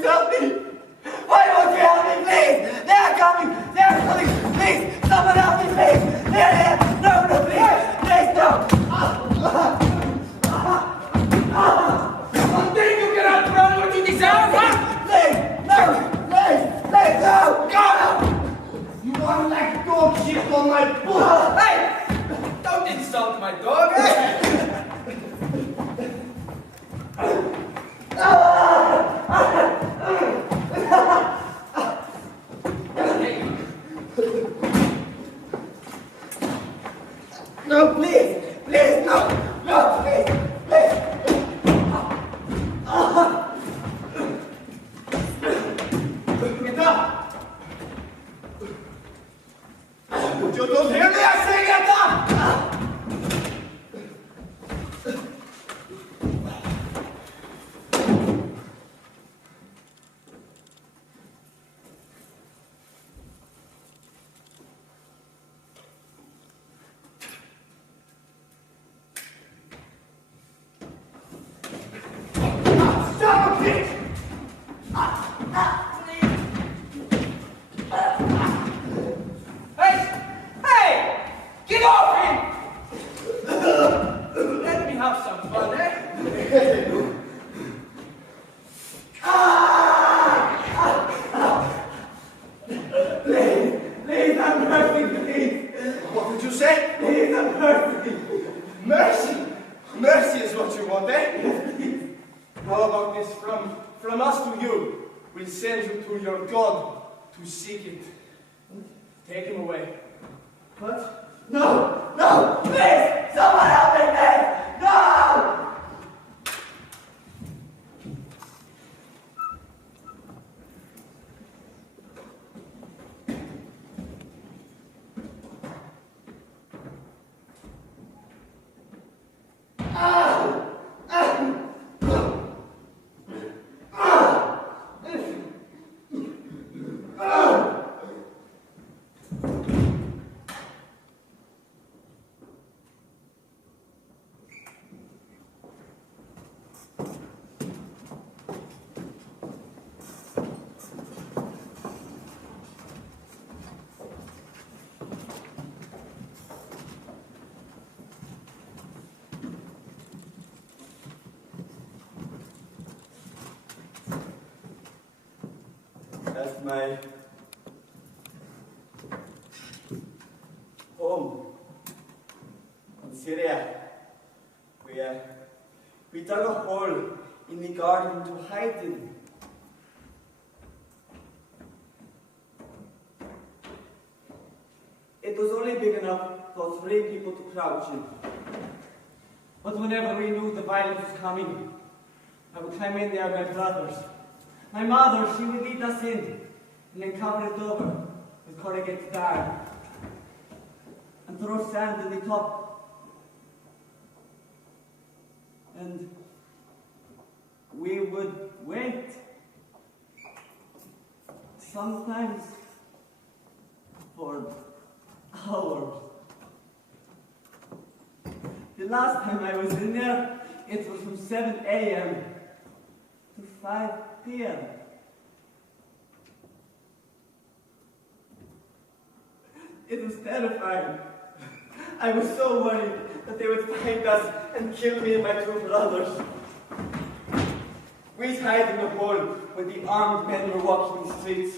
please help me? Why won't you help me, please? They are coming! They are coming! Please! Someone help me, please! There! No, no, please! Please, no! One thing you cannot run what you deserve, huh? Please! No! Please! Please, no! Go! You are like dog shit on my bull! Hey! Don't insult my dog, eh? No, please! Please, no! No, please! Please! Get up! You don't hear me? I say get up! To seek it. Take him away. What? No! No! Please! Someone help me, please! No! That's my home in Syria. We dug a hole in the garden to hide in. It was only big enough for 3 people to crouch in. But whenever we knew the violence was coming, I would climb in there with my brothers. My mother, she would lead us in and then cover it over with corrugated iron and throw sand in the top. And we would wait. Sometimes for hours. The last time I was in there, it was from 7 a.m. to 5 p.m. It was terrifying. I was so worried that they would find us and kill me and my 2 brothers. We'd hide in the hole when the armed men were walking the streets.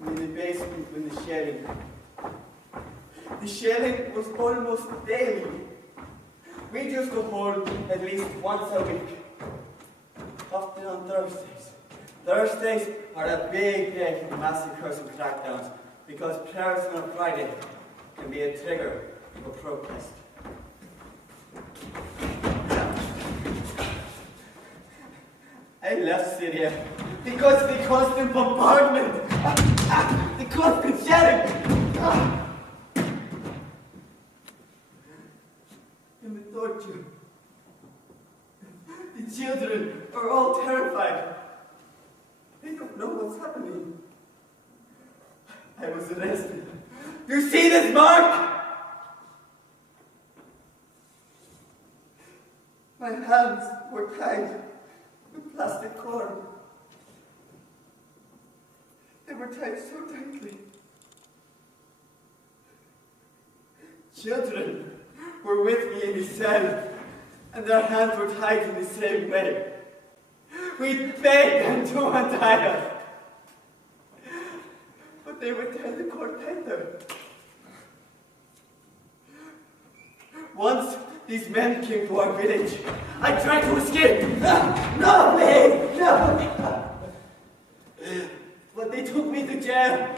And in the basement when the shelling. The shelling was almost daily. We used to hold at least once a week. Often on Thursdays. Thursdays are a big day for massacres and crackdowns because prayers on a Friday can be a trigger for protest. I left Syria because of the constant bombardment, the constant shelling, and the torture. The children are all terrified. They don't know what's happening. I was arrested. You see this mark? My hands were tied with plastic cord. were tied so tightly. Children were with me in the cell, and their hands were tied in the same way. We begged them to untie us, but they would tie the cord tighter. Once these men came to our village. I tried to escape. No, please, no. But they took me to jail.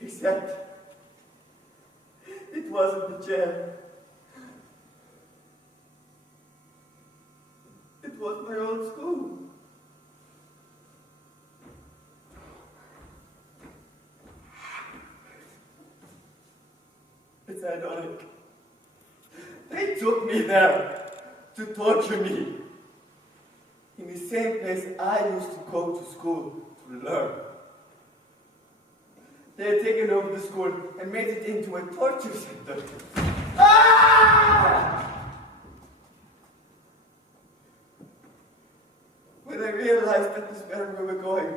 Except it wasn't the jail. It was my old school. It's ironic. They took me there to torture me. In the same place I used to go to school to learn. They had taken over the school and made it into a torture center. Ah! When I realized that this is where we were going,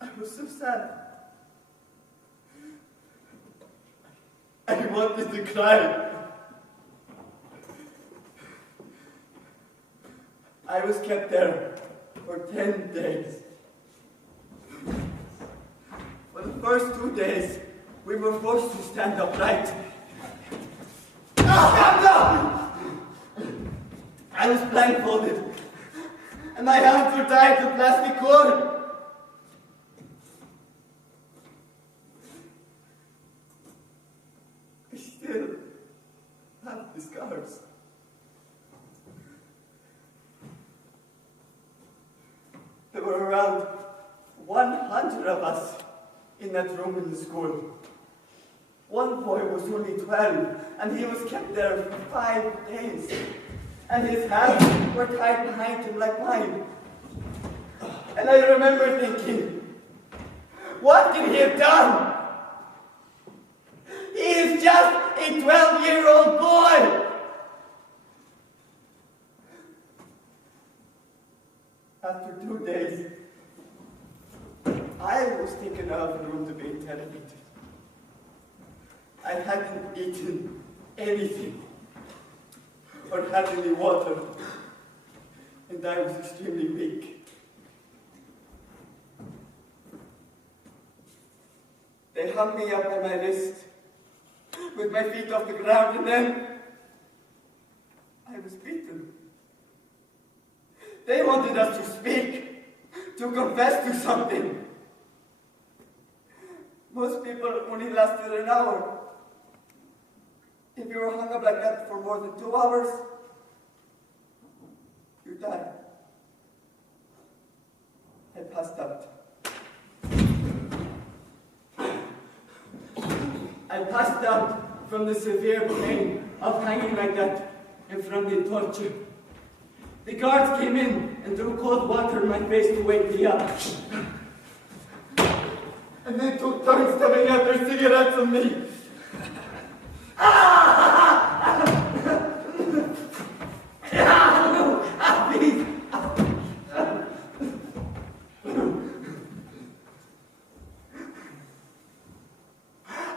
I was so sad. I wanted to cry. I was kept there for 10 days. For the first 2 days, we were forced to stand upright. I was blindfolded, and my hands were tied to plastic cord. I still have the scars. There were around 100 of us in that room in the school. One boy was only 12, and he was kept there for 5 days. And his hands were tied behind him like mine. And I remember thinking, what could he have done? He is just a 12-year-old boy! After 2 days, I was taken out of the room to be interrogated. I hadn't eaten anything or had any water, and I was extremely weak. They hung me up by my wrist with my feet off the ground, and then I was beaten. They wanted us to speak, to confess to something. Most people only lasted an hour. If you were hung up like that for more than 2 hours, you died. I passed out. I passed out from the severe pain of hanging like that and from the torture. The guards came in and threw cold water in my face to wake me up. And they took turns stubbing out their cigarettes on me.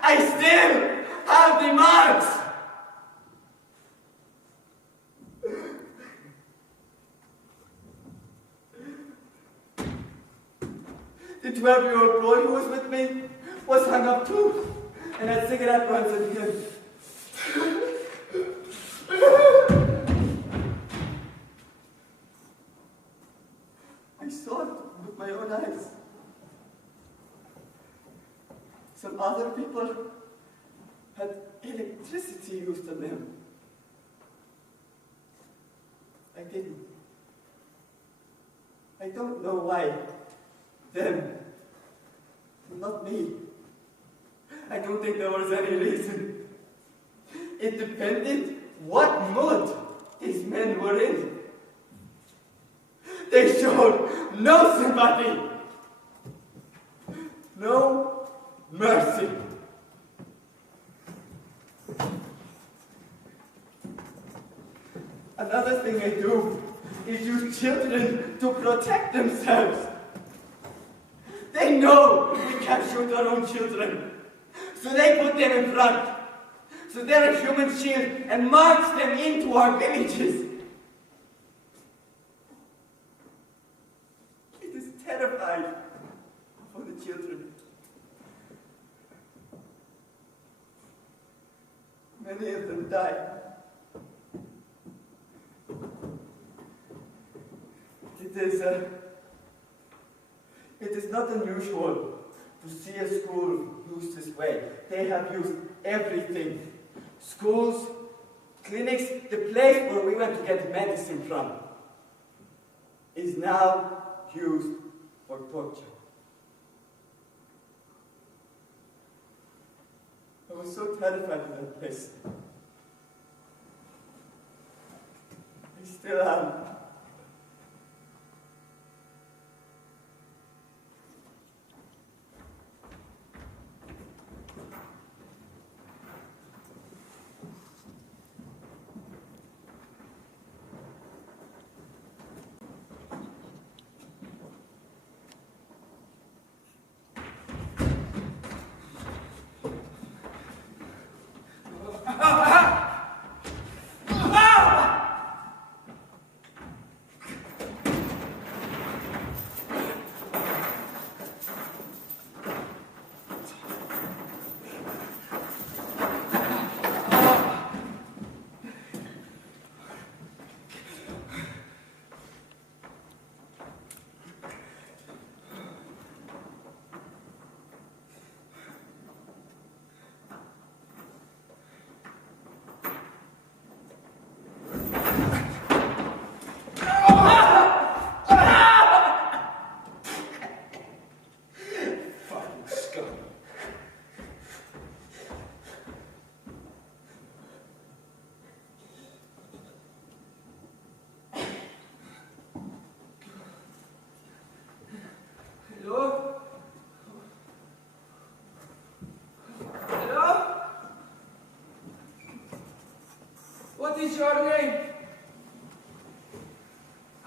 I still have the marks! The 12-year-old boy who was with me was hung up too, and had cigarette burns on him. I saw it with my own eyes. Some other people had electricity used on them. I didn't. I don't know why. Them. Not me. I don't think there was any reason. It depended what mood these men were in. They showed no sympathy, no mercy. Another thing they do is use children to protect themselves. They know we can't shoot our own children, so they put them in front. So they're a human shield and march them into our villages. It is terrifying for the children. Many of them die. It is not unusual to see a school used this way. They have used everything. Schools, clinics, the place where we went to get medicine from is now used for torture. I was so terrified of that place. I still am. What is your name?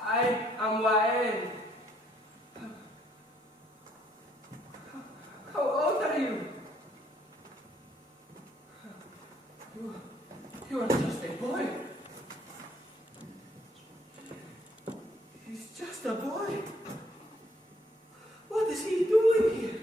I am Aidan. How old are you? You are just a boy. He's just a boy. What is he doing here?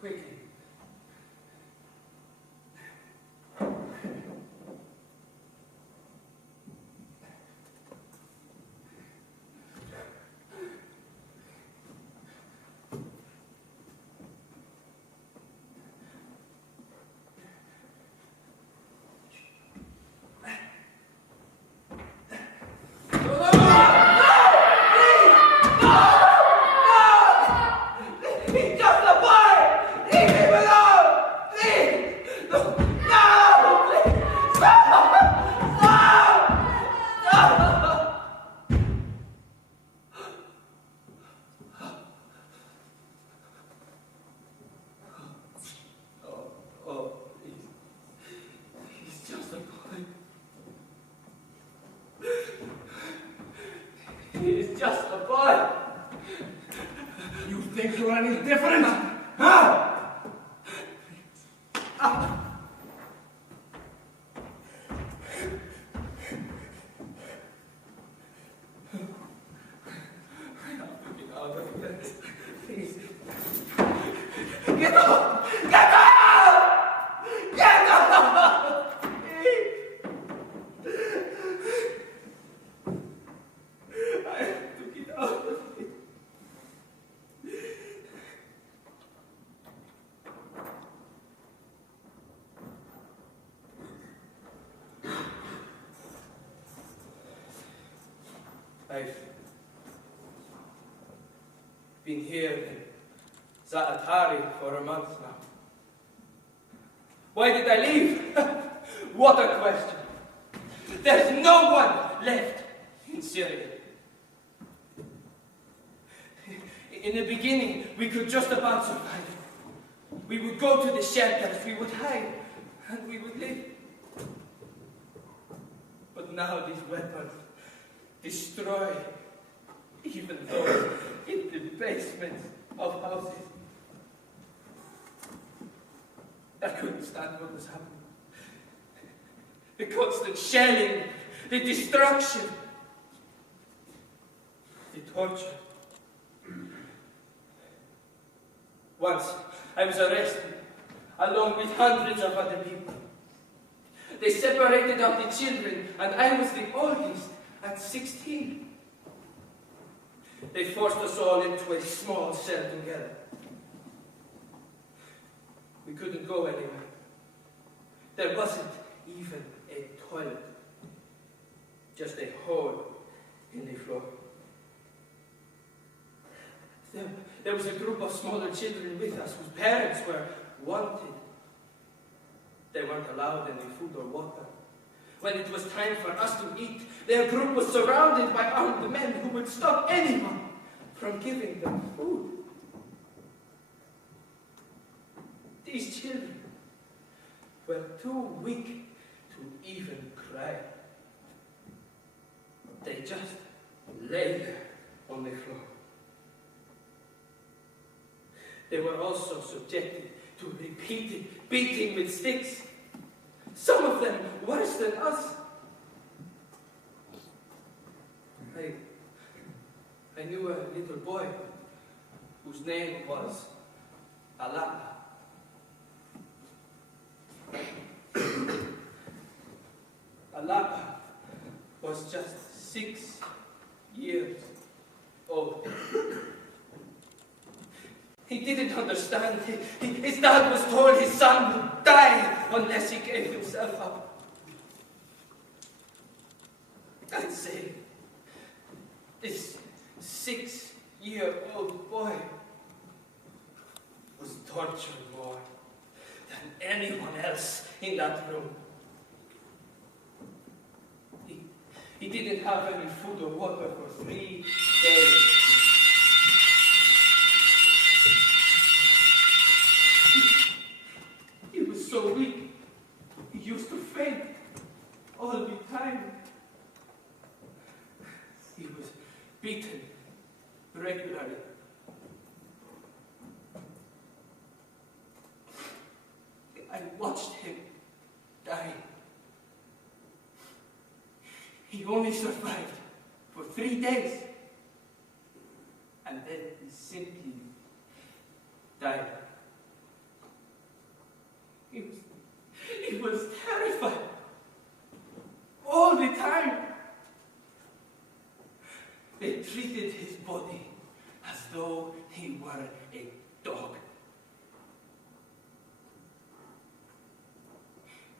Quickly. He's just a boy. You think you're any different? Huh? Get up! Get up! Get up! I took it out of it. I've been here in Zaatari for a month now. Why did I leave? What a question. There's no one left in Syria. In the beginning, we could just about survive. We would go to the shelters, we would hide, and we would live. But now these weapons destroy even those in the basements of houses. I couldn't stand what was happening. The constant shelling, the destruction, the torture. Once, I was arrested, along with hundreds of other people. They separated out the children, and I was the oldest at 16. They forced us all into a small cell together. We couldn't go anywhere. There wasn't even a toilet, just a hole in the floor. There was a group of smaller children with us whose parents were wanted. They weren't allowed any food or water. When it was time for us to eat, their group was surrounded by armed men who would stop anyone from giving them food. These children were too weak to even cry. They just lay there on the floor. They were also subjected to repeated beating with sticks, some of them worse than us. I knew a little boy whose name was Alapa. Alapa was just 6 years old. He didn't understand. His dad was told his son would die unless he gave himself up. I'd say this 6-year-old boy was tortured more than anyone else in that room. He didn't have any food or water for 3 days. He was so weak, he used to faint all the time. He was beaten regularly. I watched him die. He only survived for 3 days, and then he simply died. He was terrified all the time. They treated his body as though he were a dog.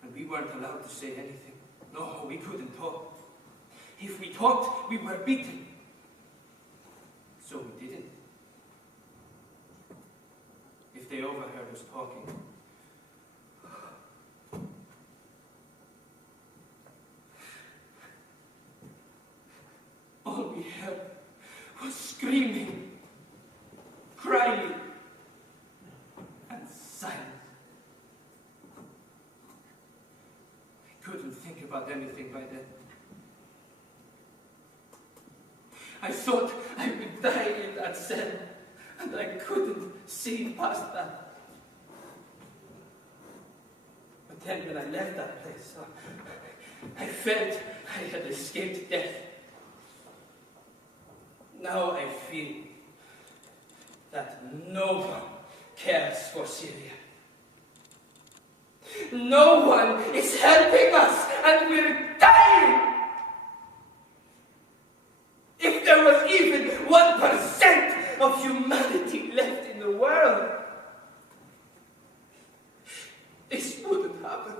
And we weren't allowed to say anything. No, we couldn't talk. If we talked, we were beaten. So we didn't. If they overheard us talking, all we heard was screaming, crying, and silence. I couldn't think about anything by then. I thought I would die in that cell, and I couldn't see past that. But then when I left that place, I felt I had escaped death. Now I feel that no one cares for Syria. No one is helping us, and we're dying. If there was even 1% of humanity left in the world, this wouldn't happen.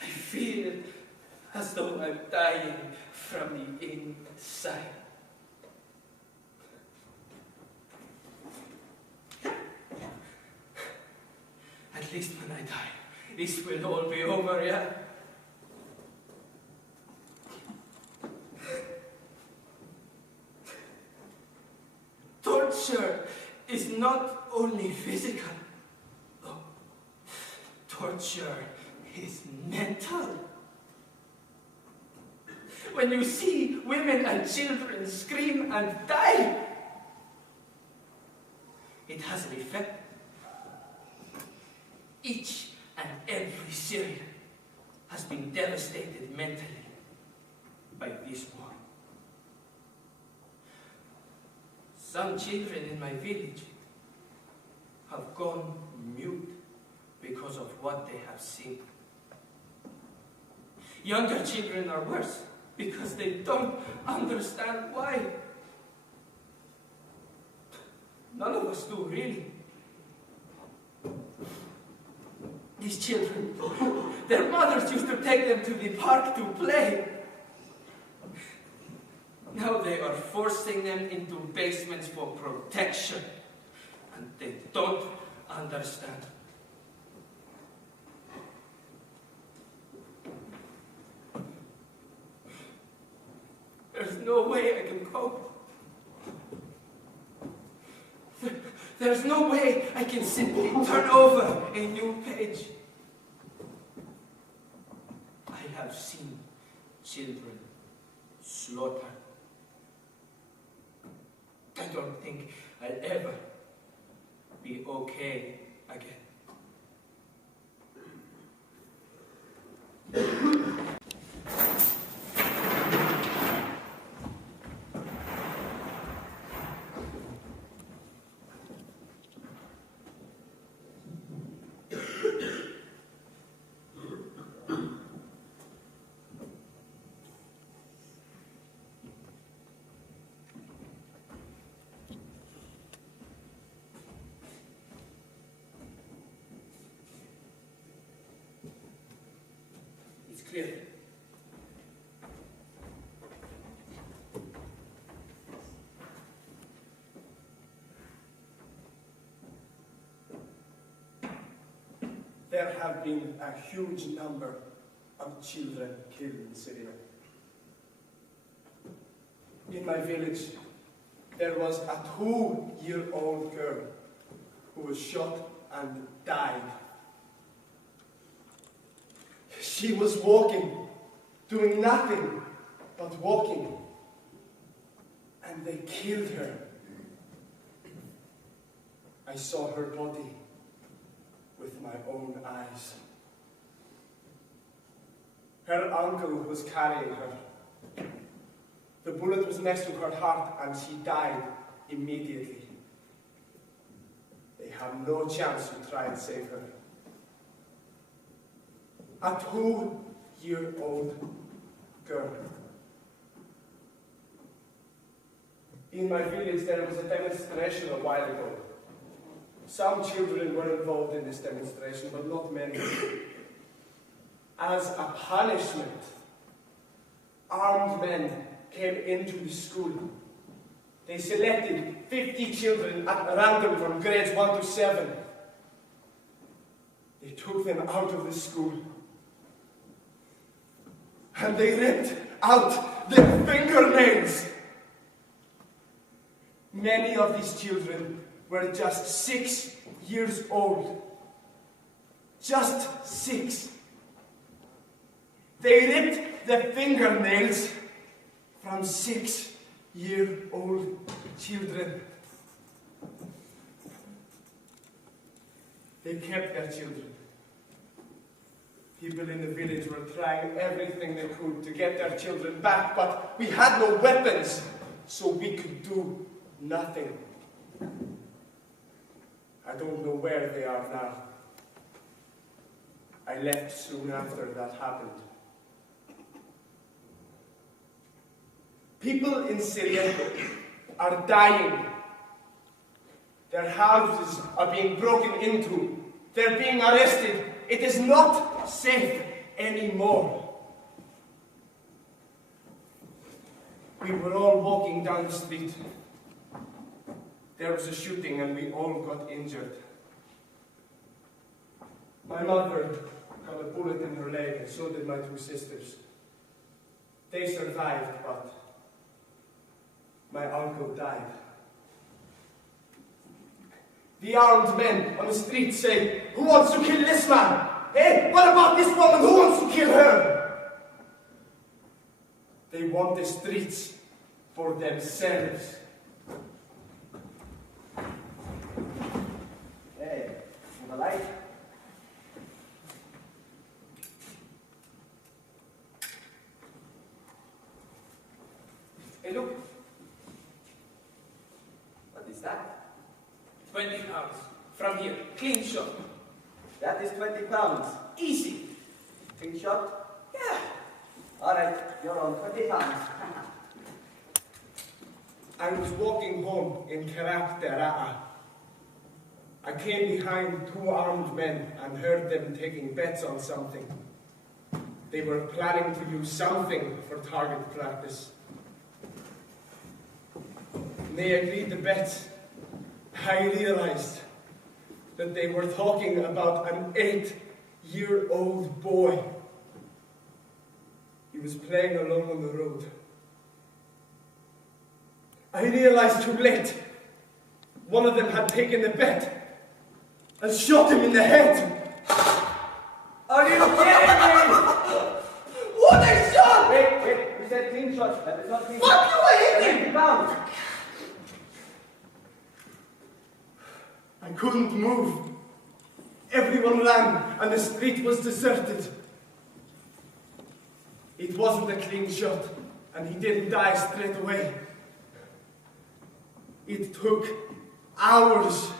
I feel as though I'm dying from the inside. At least when I die, this will all be over, yeah? Torture is not only physical. Oh, torture is mental. When you see women and children scream and die, it has an effect. Each and every Syrian has been devastated mentally by this war. Some children in my village have gone mute because of what they have seen. Younger children are worse because they don't understand why. None of us do, really. These children, their mothers used to take them to the park to play. Now they are forcing them into basements for protection, and they don't understand. There's no way I can cope. There's no way I can simply turn over a new page. I have seen children slaughtered. I don't think I'll ever be okay again. Clear. There have been a huge number of children killed in Syria. In my village, there was a 2-year-old girl who was shot and died. She was walking, doing nothing but walking, and they killed her. I saw her body with my own eyes. Her uncle was carrying her. The bullet was next to her heart and she died immediately. They have no chance to try and save her. A 2-year-old girl. In my village there was a demonstration a while ago. Some children were involved in this demonstration, but not many. As a punishment, armed men came into the school. They selected 50 children at random from grades 1 to 7. They took them out of the school. And they ripped out their fingernails. Many of these children were just 6 years old. Just 6. They ripped the fingernails from 6-year-old children. They kept their children. People in the village were trying everything they could to get their children back, but we had no weapons, so we could do nothing. I don't know where they are now. I left soon after that happened. People in Syria are dying. Their houses are being broken into. They're being arrested. It is not safe anymore. We were all walking down the street. There was a shooting and we all got injured. My mother got a bullet in her leg and so did my two sisters. They survived, but my uncle died. The armed men on the street say, "Who wants to kill this man? Hey, what about this woman? Who wants to kill her?" They want the streets for themselves. Hey, the light. Hey, look. What is that? 20 pounds. From here. Clean shot. That is 20 pounds. Easy. Clean shot? Yeah. All right, you're on 20 pounds. I was walking home in Cacophonous. I came behind two armed men and heard them taking bets on something. They were planning to use something for target practice. When they agreed to bet, I realized that they were talking about an 8-year-old boy. He was playing along on the road. I realized too late. One of them had taken the bet and shot him in the head. Are you kidding me? What a shot! Wait, you said clean shot. That is not clean Fuck shot. you, I hit him! 20 pounds. I couldn't move. Everyone ran and the street was deserted. It wasn't a clean shot and he didn't die straight away. It took hours.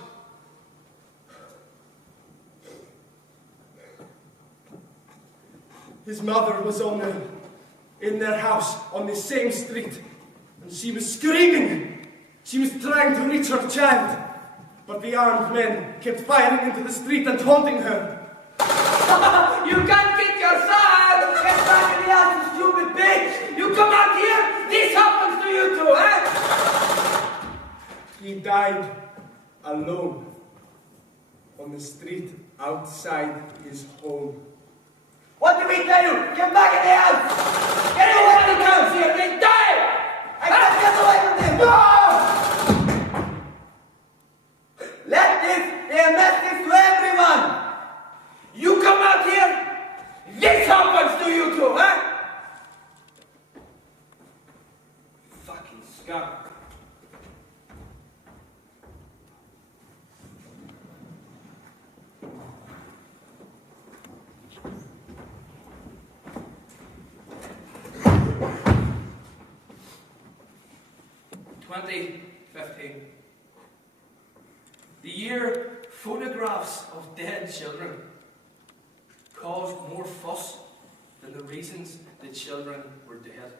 His mother was in their house on the same street and she was screaming. She was trying to reach her child. But the armed men kept firing into the street and taunting her. You can't get your son! Get back in the house, you stupid bitch! You come out here, this happens to you too, eh? He died alone on the street outside his home. What did we tell you? Get back in the house! Get away from the house! Here, they die! I can't get away from them! No! Let this be a message to everyone! You come out here, this happens to you too, huh? Fucking scum. (2015) The year photographs of dead children caused more fuss than the reasons the children were dead.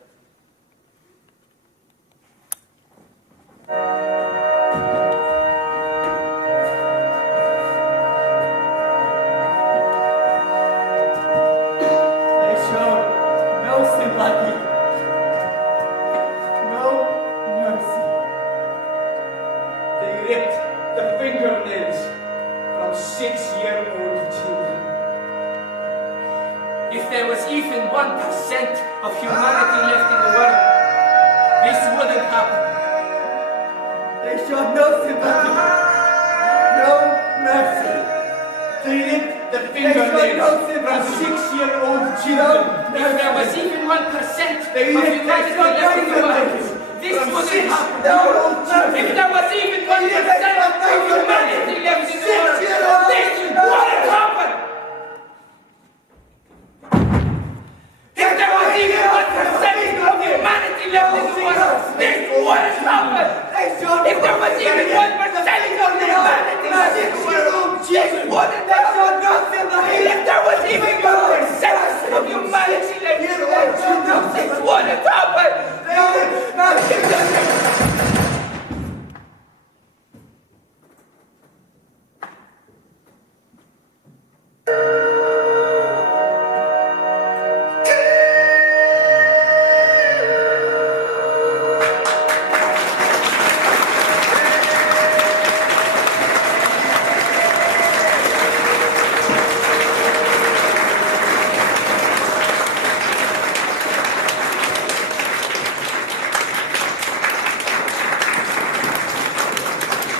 They showed no sympathy, no mercy. They ripped the fingernails from 6-year-old children. If there was even 1% of humanity left in the world, this wouldn't happen. They showed no sympathy, no mercy. They ripped the fingernails from 6-year-old children. If there was even 1% of They ripped humanity left in the world, this wouldn't happen. If there was even 1% of humanity left in the world, this wouldn't